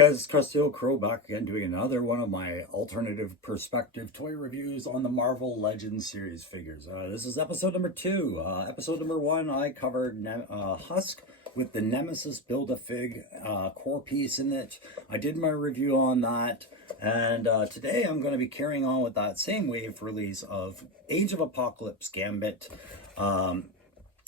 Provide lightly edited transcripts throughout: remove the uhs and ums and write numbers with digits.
guys, it's Krusty Old Crow back again doing another one of my alternative perspective toy reviews on the Marvel Legends series figures. This is episode number 2. Episode number 1, I covered Husk with the Nemesis Build-A-Fig core piece in it. I did my review on that, and today I'm going to be carrying on with that same wave release of Age of Apocalypse Gambit.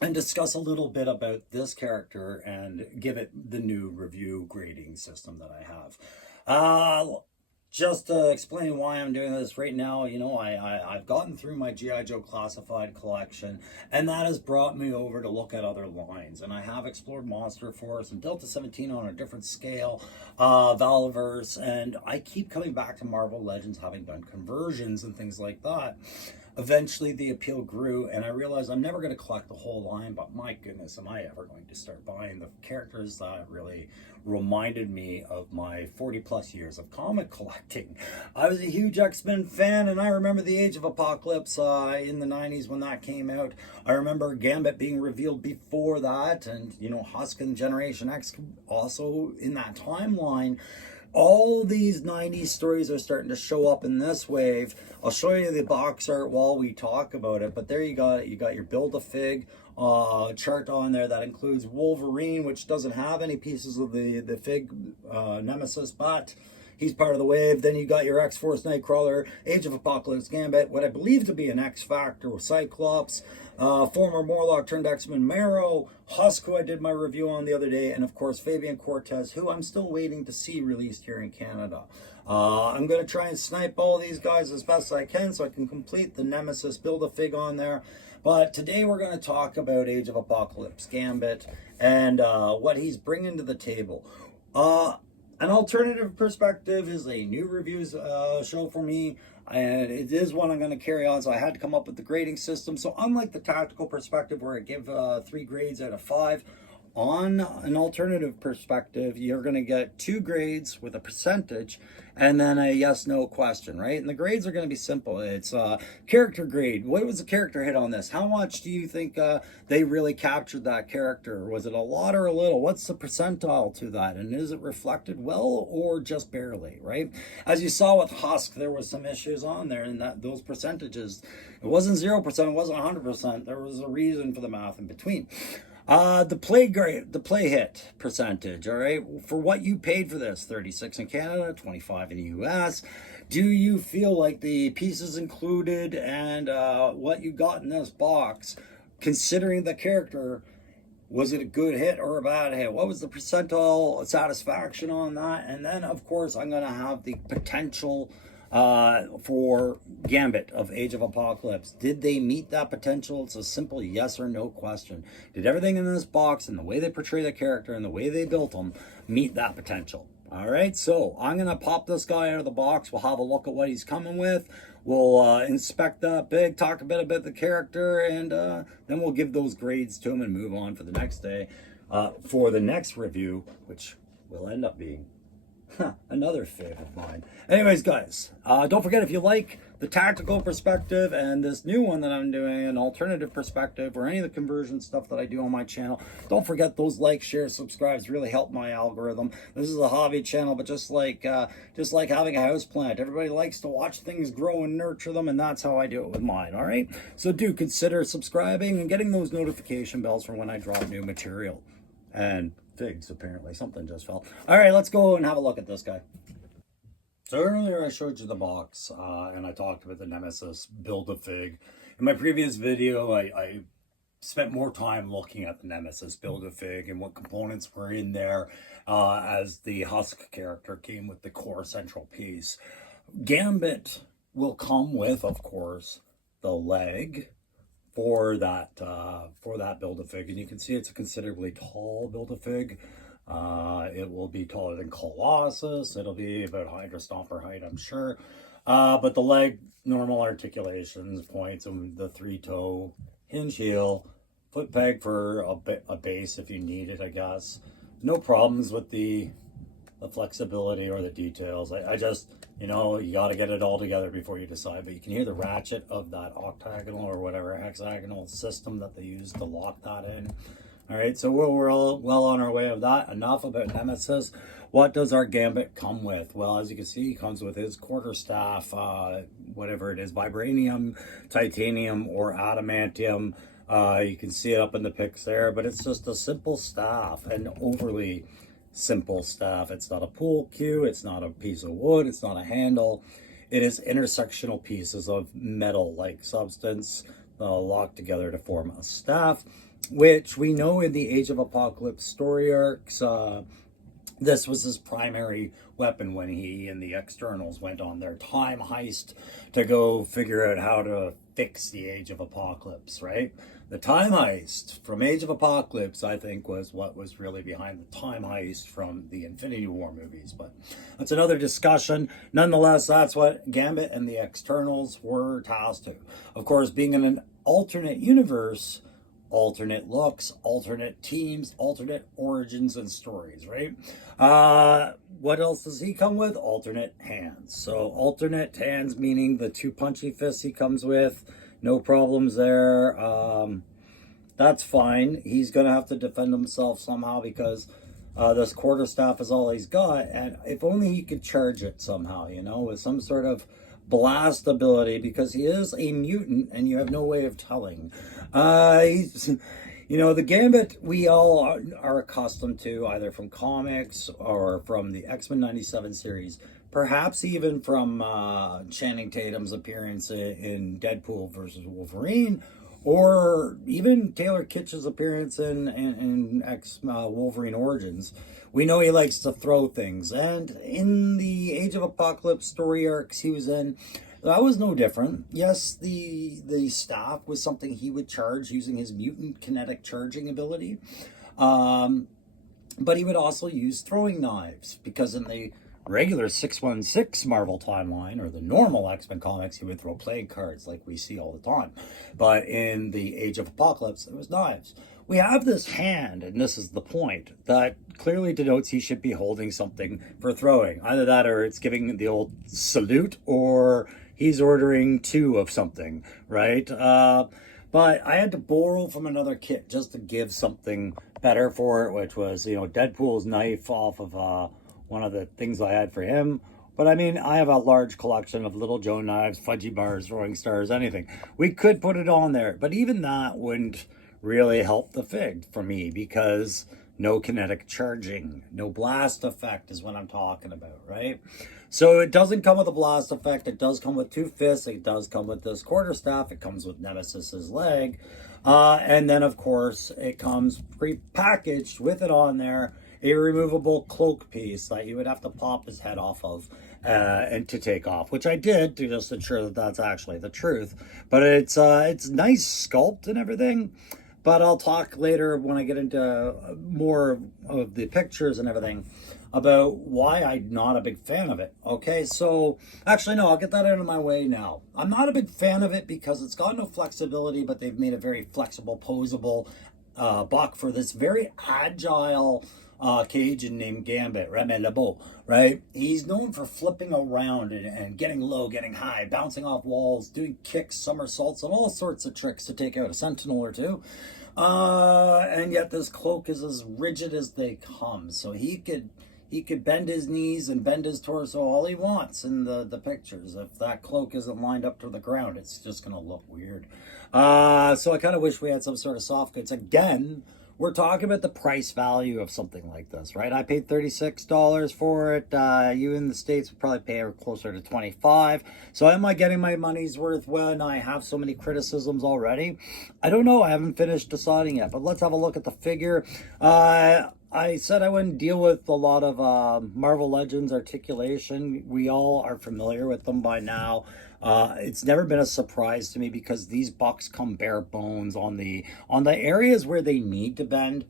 And discuss a little bit about this character and give it the new review grading system that I have. Just to explain why I'm doing this right now, you know, I've gotten through my G.I. Joe Classified collection, and that has brought me over to look at other lines. And I have explored Monster Force and Delta 17 on a different scale, Valverse, and I keep coming back to Marvel Legends, having done conversions and things like that. Eventually the appeal grew, and I realized I'm never going to collect the whole line, but my goodness, am I ever going to start buying the characters that really reminded me of my 40 plus years of comic collecting. I was a huge X-Men fan, and I remember the Age of Apocalypse in the 90s when that came out. I remember Gambit being revealed before that, and you know, Husk and Generation X also in that timeline. All these 90s stories are starting to show up in this wave. I'll show you the box art while we talk about it, but there you got it. You got your Build-A-Fig chart on there that includes Wolverine, which doesn't have any pieces of the Fig Nemesis, but he's part of the wave. Then you got your X-Force Nightcrawler, Age of Apocalypse Gambit, what I believe to be an X-Factor with Cyclops, former Morlock turned X-Men Marrow, Husk, who I did my review on the other day, and of course Fabian Cortez, who I'm still waiting to see released here in Canada. I'm going to try and snipe all these guys as best I can so I can complete the Nemesis Build-A-Fig on there. But today we're going to talk about Age of Apocalypse Gambit and what he's bringing to the table. An alternative perspective is a new reviews show for me, and it is one I'm going to carry on, so I had to come up with the grading system. So unlike the tactical perspective where I give 3 grades out of 5, on an alternative perspective, you're going to get 2 grades with a percentage and then a yes/no question, right? And the grades are going to be simple. It's character grade. What was the character hit on this? How much do you think they really captured that character? Was it a lot or a little? What's the percentile to that? And is it reflected well or just barely, right? As you saw with Husk, there was some issues on there, and that those percentages, it wasn't 0%, it wasn't 100%. There was a reason for the math in between. The play hit percentage, all right, for what you paid for this, 36 in Canada, 25 in the US. Do you feel like the pieces included and what you got in this box, considering the character, was it a good hit or a bad hit? What was the percentile satisfaction on that? And then, of course, I'm going to have the potential for Gambit of Age of Apocalypse. Did they meet that potential? It's a simple yes or no question. Did everything in this box and the way they portray the character and the way they built them meet that potential? All right, so I'm going to pop this guy out of the box. We'll have a look at what he's coming with. We'll inspect that big, talk a bit about the character, and then we'll give those grades to him and move on for the next day. For the next review, which will end up being another fave of mine. Anyways, guys, don't forget, if you like the tactical perspective and this new one that I'm doing, an alternative perspective, or any of the conversion stuff that I do on my channel, don't forget those likes, shares, subscribes really help my algorithm. This is a hobby channel, but just like having a house plant, everybody likes to watch things grow and nurture them, and that's how I do it with mine. All right, so do consider subscribing and getting those notification bells for when I drop new material. And figs, apparently. Something just fell. All right, let's go and have a look at this guy. So earlier I showed you the box, and I talked about the Nemesis Build-A-Fig. In my previous video, I spent more time looking at the Nemesis Build-A-Fig and what components were in there, as the Husk character came with the core central piece. Gambit will come with, of course, the leg for that Build-A-Fig, and you can see it's a considerably tall Build-A-Fig. It will be taller than Colossus. It'll be about Hydra Stomper height, I'm sure. But the leg, normal articulations, points, and the 3-toe, hinge heel, foot peg for a base if you need it, I guess. No problems with the flexibility or the details. I just, you know, you got to get it all together before you decide. But you can hear the ratchet of that octagonal or whatever hexagonal system that they use to lock that in. All right, so we're all well on our way of that. Enough about Nemesis. what does our Gambit come with? Well, as you can see, he comes with his quarterstaff, whatever it is, vibranium, titanium, or adamantium. You can see it up in the pics there, but it's just a simple staff, an overly simple staff. It's not a pool cue, it's not a piece of wood, it's not a handle. It is intersectional pieces of metal-like substance locked together to form a staff, which we know in the Age of Apocalypse story arcs, this was his primary weapon when he and the externals went on their time heist to go figure out how to fix the Age of Apocalypse, right? The time heist from Age of Apocalypse, I think, was what was really behind the time heist from the Infinity War movies. But that's another discussion. Nonetheless, that's what Gambit and the externals were tasked to. Of course, being in an alternate universe, alternate looks, alternate teams, alternate origins and stories, right? What else does he come with? Alternate hands. So alternate hands, meaning the two punchy fists he comes with. No problems there. That's fine. He's going to have to defend himself somehow because this quarterstaff is all he's got. And if only he could charge it somehow, you know, with some sort of blast ability, because he is a mutant and you have no way of telling. You know, the Gambit we all are accustomed to, either from comics or from the X-Men 97 series, perhaps even from Channing Tatum's appearance in Deadpool versus Wolverine, or even Taylor Kitsch's appearance in Wolverine Origins. We know he likes to throw things, and in the Age of Apocalypse story arcs he was in, that was no different. Yes, the staff was something he would charge using his mutant kinetic charging ability, but he would also use throwing knives, because in the regular 616 Marvel timeline, or the normal X-Men comics, he would throw playing cards like we see all the time. But in the Age of Apocalypse, it was knives. We have this hand, and this is the point, that clearly denotes he should be holding something for throwing. Either that, or it's giving the old salute, or he's ordering two of something, right? But I had to borrow from another kit just to give something better for it, which was, you know, Deadpool's knife off of one of the things I had for him. But I mean, I have a large collection of Little Joe knives, fudgy bars, throwing stars, anything. We could put it on there, but even that wouldn't really help the fig for me, because no kinetic charging, no blast effect is what I'm talking about, right? So it doesn't come with a blast effect. It does come with two fists. It does come with this quarterstaff. It comes with Nemesis's leg. And then, of course, it comes pre-packaged with it on there, a removable cloak piece that you would have to pop his head off of and to take off, which I did to just ensure that that's actually the truth. But it's nice sculpt and everything. But I'll talk later when I get into more of the pictures and everything about why I'm not a big fan of it. Okay, so actually, no, I'll get that out of my way now. I'm not a big fan of it because it's got no flexibility, but they've made a very flexible, posable buck for this very agile Cajun named Gambit, Remy LeBeau, right? He's known for flipping around and getting low, getting high, bouncing off walls, doing kicks, somersaults, and all sorts of tricks to take out a sentinel or two. And yet this cloak is as rigid as they come. So he could bend his knees and bend his torso all he wants in the pictures. If that cloak isn't lined up to the ground, it's just going to look weird. So I kind of wish we had some sort of soft goods. Again, we're talking about the price value of something like this, right? I paid $36 for it. You in the States would probably pay closer to $25. So am I getting my money's worth when I have so many criticisms already? I don't know. I haven't finished deciding yet, but let's have a look at the figure. I said I wouldn't deal with a lot of Marvel Legends articulation. We all are familiar with them by now. It's never been a surprise to me because these bucks come bare bones on the areas where they need to bend.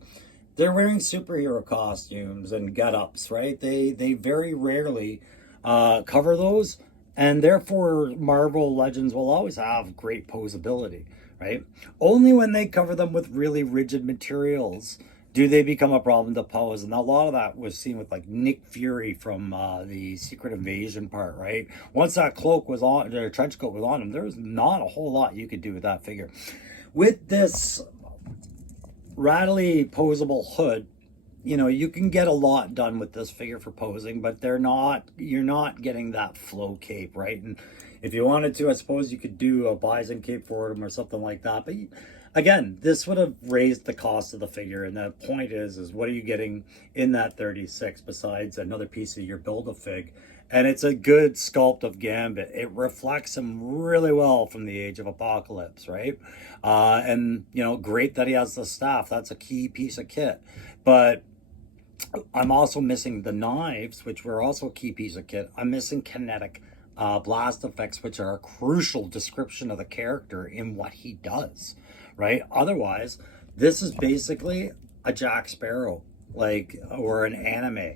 They're wearing superhero costumes and get-ups, right? They very rarely cover those, and therefore Marvel Legends will always have great posability, right? Only when they cover them with really rigid materials do they become a problem to pose. And a lot of that was seen with like Nick Fury from the Secret Invasion part, right? Once that cloak was on, their trench coat was on him, there was not a whole lot you could do with that figure. With this rattly posable hood, you can get a lot done with this figure for posing, but you're not getting that flow cape, right? And if you wanted to, I suppose you could do a bison cape for him or something like that. But again, this would have raised the cost of the figure. And the point is what are you getting in that 36 besides another piece of your Build-A-Fig? And it's a good sculpt of Gambit. It reflects him really well from the Age of Apocalypse, right? And, great that he has the staff. That's a key piece of kit. But I'm also missing the knives, which were also a key piece of kit. I'm missing kinetic blast effects, which are a crucial description of the character in what he does, right? Otherwise, this is basically a Jack Sparrow, or an anime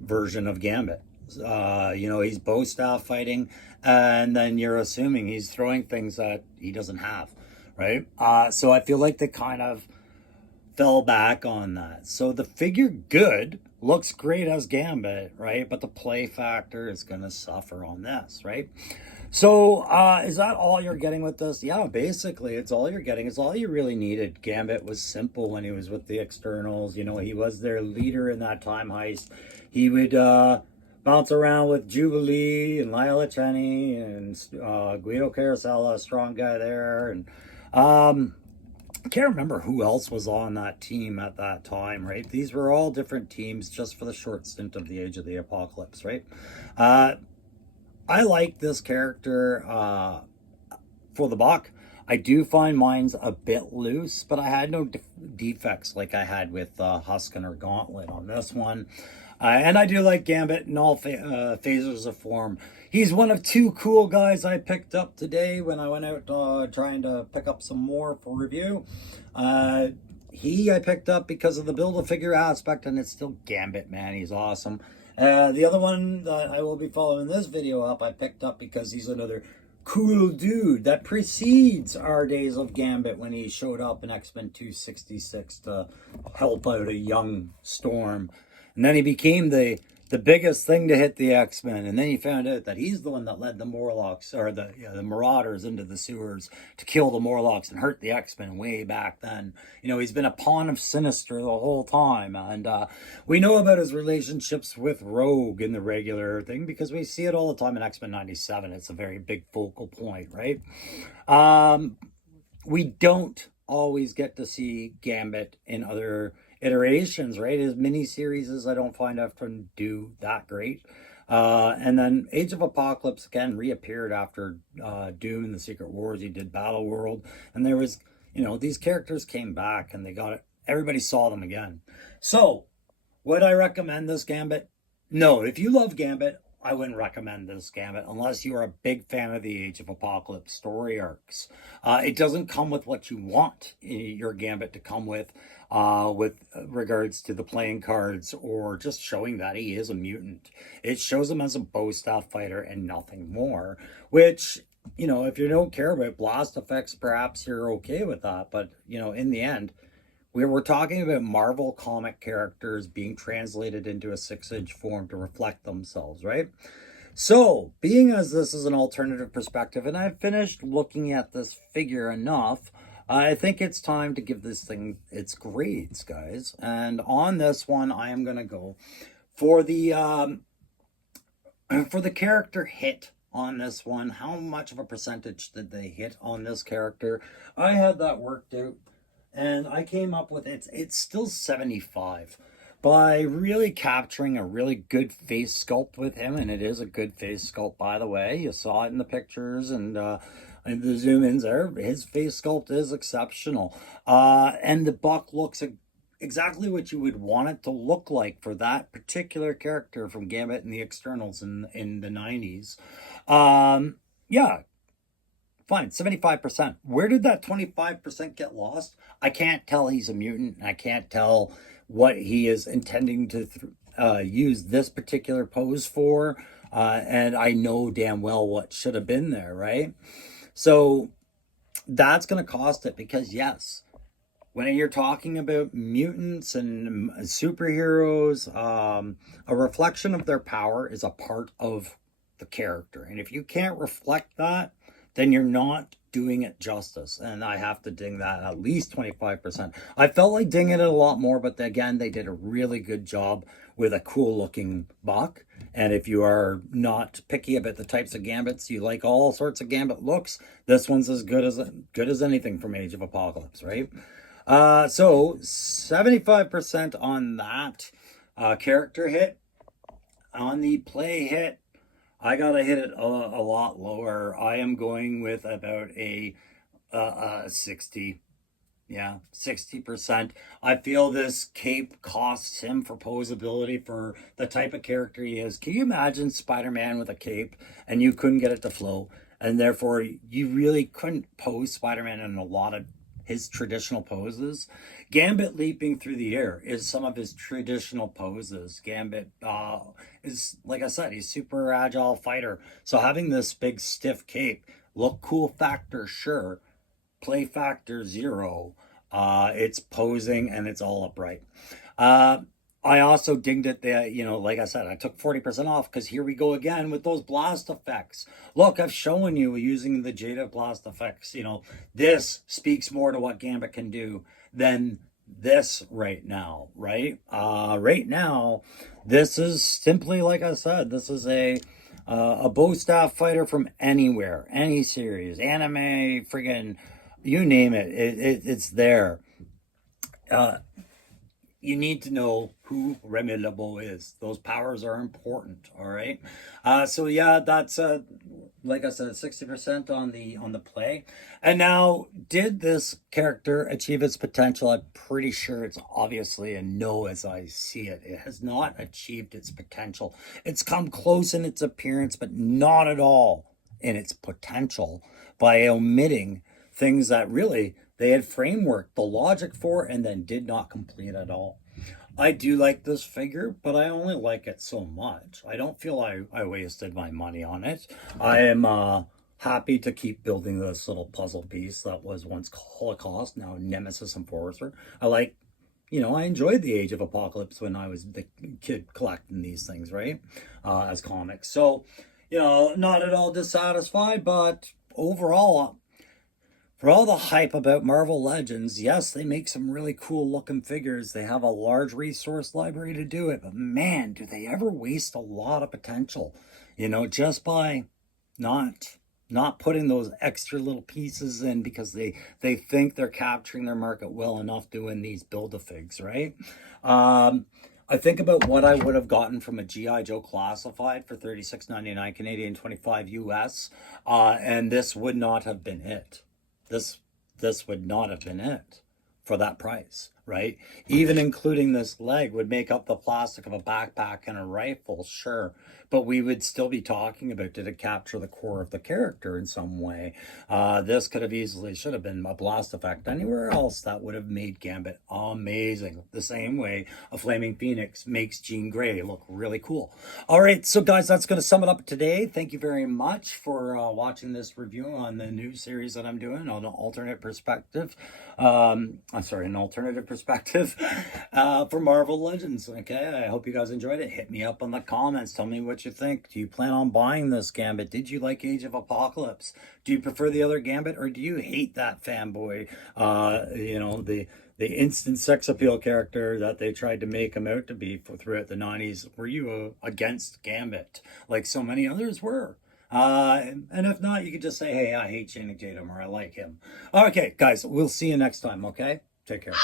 version of Gambit. He's bow staff fighting, and then you're assuming he's throwing things that he doesn't have, right? So I feel like they kind of fell back on that. So the figure looks great as Gambit, right? But the play factor is going to suffer on this, right? So is that all you're getting with this? Yeah, basically it's all you're getting. It's all you really needed. Gambit was simple when he was with the externals. He was their leader in that time heist. He would bounce around with Jubilee and Lila Cheney and Guido Carosella, a strong guy there. And I can't remember who else was on that team at that time, right? These were all different teams just for the short stint of the Age of the Apocalypse, right? I like this character for the buck. I do find mine's a bit loose, but I had no defects like I had with Huskin or Gauntlet on this one. And I do like Gambit in all phases of form. He's one of two cool guys I picked up today when I went out trying to pick up some more for review. I picked up because of the Build-A-Figure aspect, and it's still Gambit, man. He's awesome. The other one that I will be following this video up, I picked up because he's another cool dude that precedes our days of Gambit when he showed up in X-Men 266 to help out a young Storm. And then he became the biggest thing to hit the X-Men. And then you found out that he's the one that led the Morlocks, or the Marauders, into the sewers to kill the Morlocks and hurt the X-Men way back then. He's been a pawn of Sinister the whole time. And we know about his relationships with Rogue in the regular thing because we see it all the time in X-Men 97. It's a very big focal point, right? We don't always get to see Gambit in other iterations, right? His mini-series, I don't find often do that great. And then Age of Apocalypse again reappeared after Doom and the Secret Wars. He did Battle World, and there was, these characters came back and they got it. Everybody saw them again. So, would I recommend this Gambit? No. If you love Gambit, I wouldn't recommend this Gambit unless you are a big fan of the Age of Apocalypse story arcs. It doesn't come with what you want your Gambit to come with regards to the playing cards or just showing that he is a mutant. It shows him as a bow staff fighter and nothing more, which, if you don't care about blast effects, perhaps you're okay with that. But, in the end, we're talking about Marvel comic characters being translated into a 6-inch form to reflect themselves, right? So, being as this is an alternative perspective, and I've finished looking at this figure enough, I think it's time to give this thing its grades, guys. And on this one, I am going to go for the character hit on this one. How much of a percentage did they hit on this character? I had that worked out. And I came up with it's still 75 by really capturing a really good face sculpt with him. And it is a good face sculpt, by the way. You saw it in the pictures and the zoom ins there. His face sculpt is exceptional. And the buck looks exactly what you would want it to look like for that particular character from Gambit and the Externals in the 90s. Yeah. Fine, 75%. Where did that 25% get lost? I can't tell he's a mutant. I can't tell what he is intending to use this particular pose for. And I know damn well what should have been there, right? So that's going to cost it because, yes, when you're talking about mutants and superheroes, a reflection of their power is a part of the character. And if you can't reflect that, then you're not doing it justice, and I have to ding that at least 25%. I felt like dinging it a lot more, but again, they did a really good job with a cool looking buck. And if you are not picky about the types of gambits, you like all sorts of gambit looks, this one's as good as anything from Age of Apocalypse, right? So 75% on that character hit. On the play hit, I gotta hit it a lot lower. I am going with about a 60. Yeah, 60%. I feel this cape costs him for posability for the type of character he is. Can you imagine Spider-Man with a cape and you couldn't get it to flow? And therefore, you really couldn't pose Spider-Man in a lot of his traditional poses. Gambit leaping through the air is some of his traditional poses. Gambit is, like I said, he's super agile fighter. So having this big stiff cape, look cool factor, sure. Play factor 0. It's posing and it's all upright. I also dinged it there, like I said, I took 40% off because here we go again with those blast effects. Look, I've shown you using the Jada blast effects. This speaks more to what Gambit can do than this right now, right? Right now, this is simply, like I said, this is a bow staff fighter from anywhere, any series, anime, friggin', you name it, it's there. You need to know who Remy LeBeau is. Those powers are important, all right? So yeah, that's, like I said, 60% on the play. And now, did this character achieve its potential? I'm pretty sure it's obviously a no as I see it. It has not achieved its potential. It's come close in its appearance, but not at all in its potential by omitting things that really they had frameworked the logic for and then did not complete at all. I do like this figure, but I only like it so much. I don't feel I wasted my money on it. I am happy to keep building this little puzzle piece that was once Holocaust, now Nemesis Enforcer. I enjoyed the Age of Apocalypse when I was the kid collecting these things, right? As comics. So, not at all dissatisfied, but overall, for all the hype about Marvel Legends, yes, they make some really cool looking figures. They have a large resource library to do it, but man, do they ever waste a lot of potential, just by not putting those extra little pieces in because they think they're capturing their market well enough doing these Build-A-Figs, right? I think about what I would have gotten from a G.I. Joe Classified for $36.99 Canadian, 25 US, and this would not have been it. This would not have been it for that price, right? Even including this leg would make up the plastic of a backpack and a rifle, sure. But we would still be talking about, did it capture the core of the character in some way? This should have been a blast effect anywhere else that would have made Gambit amazing. The same way a Flaming Phoenix makes Jean Grey look really cool. All right, so guys, that's going to sum it up today. Thank you very much for watching this review on the new series that I'm doing on an alternate perspective. An alternative perspective for Marvel Legends. Okay, I hope you guys enjoyed it. Hit me up on the comments. Tell me what you think. Do you plan on buying this Gambit? Did you like Age of Apocalypse? Do you prefer the other Gambit, or do you hate that fanboy? The instant sex appeal character that they tried to make him out to be throughout the 90s. Were you against Gambit like so many others were? And if not, you could just say, hey, I hate Channing Tatum, or I like him. Okay, guys, we'll see you next time, okay? Take care.